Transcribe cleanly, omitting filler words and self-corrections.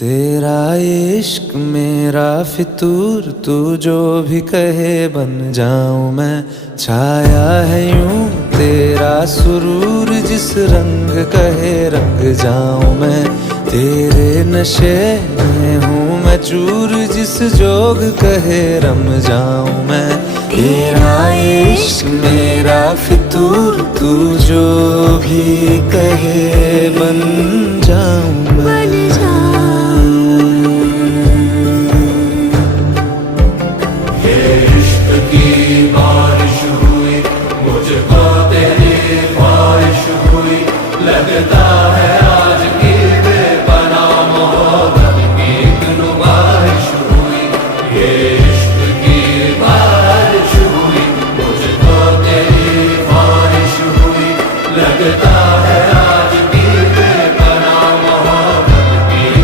तेरा इश्क मेरा फितूर, तू जो भी कहे बन जाऊं मैं। छाया है यूं तेरा सुरूर, जिस रंग कहे रंग जाऊं मैं। तेरे नशे में हूँ मैं चूर, जिस जोग कहे रम जाऊं मैं। तेरा इश्क मेरा फितूर, तू जो भी कहे बन जाऊं मैं।